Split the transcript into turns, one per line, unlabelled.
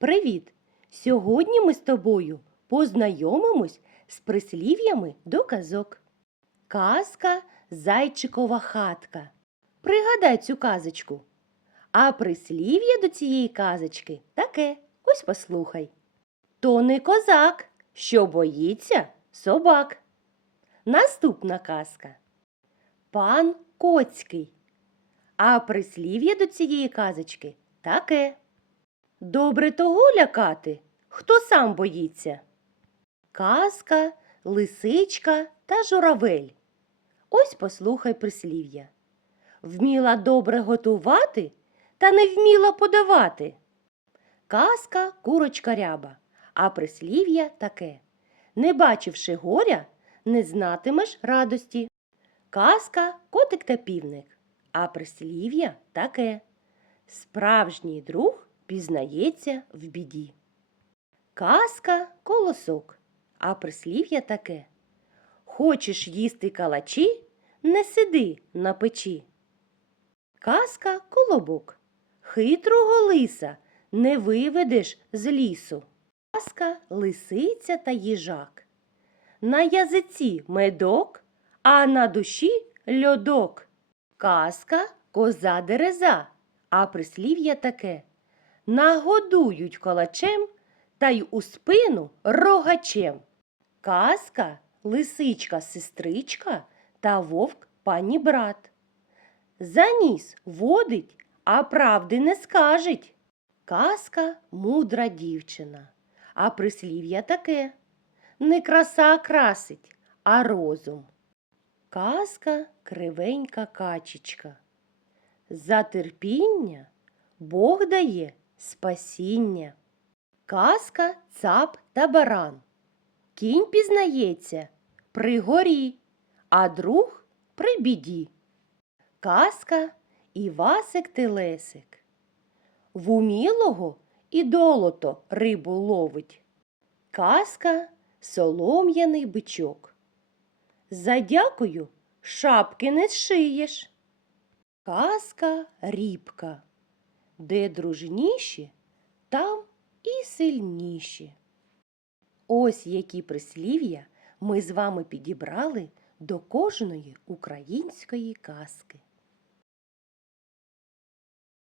Привіт! Сьогодні ми з тобою познайомимось з прислів'ями до казок. Казка Зайчикова хатка. Пригадай цю казочку. А прислів'я до цієї казочки таке. Ось послухай. То не козак, що боїться собак. Наступна казка. Пан Коцький. А прислів'я до цієї казочки таке. Добре того лякати, хто сам боїться. Казка, лисичка та журавель. Ось послухай прислів'я. Вміла добре готувати та не вміла подавати. Казка курочка ряба, а прислів'я таке. Не бачивши горя, не знатимеш радості. Казка котик та півник, а прислів'я таке. Справжній друг пізнається в біді. Казка колосок, а прислів'я таке. Хочеш їсти калачі, не сиди на печі. Казка колобок. Хитрого лиса не виведеш з лісу. Казка лисиця та їжак. На язиці медок, а на душі льодок. Казка коза дереза, а прислів'я таке. Нагодують колачем та й у спину рогачем. Казка лисичка сестричка та вовк пані брат. За ніс водить, а правди не скажеть. Казка мудра дівчина, а прислів'я таке. Не краса красить, а розум. Казка кривенька качечка. За терпіння Бог дає спасіння. Казка цап та баран. Кінь пізнається при горі, а друг при біді. Казка Івасик Телесик. В умілого і долото рибу ловить. Казка солом'яний бичок. За дякую шапки не шиєш. Казка рібка. Де дружніші, там і сильніші. Ось які прислів'я ми з вами підібрали до кожної української казки.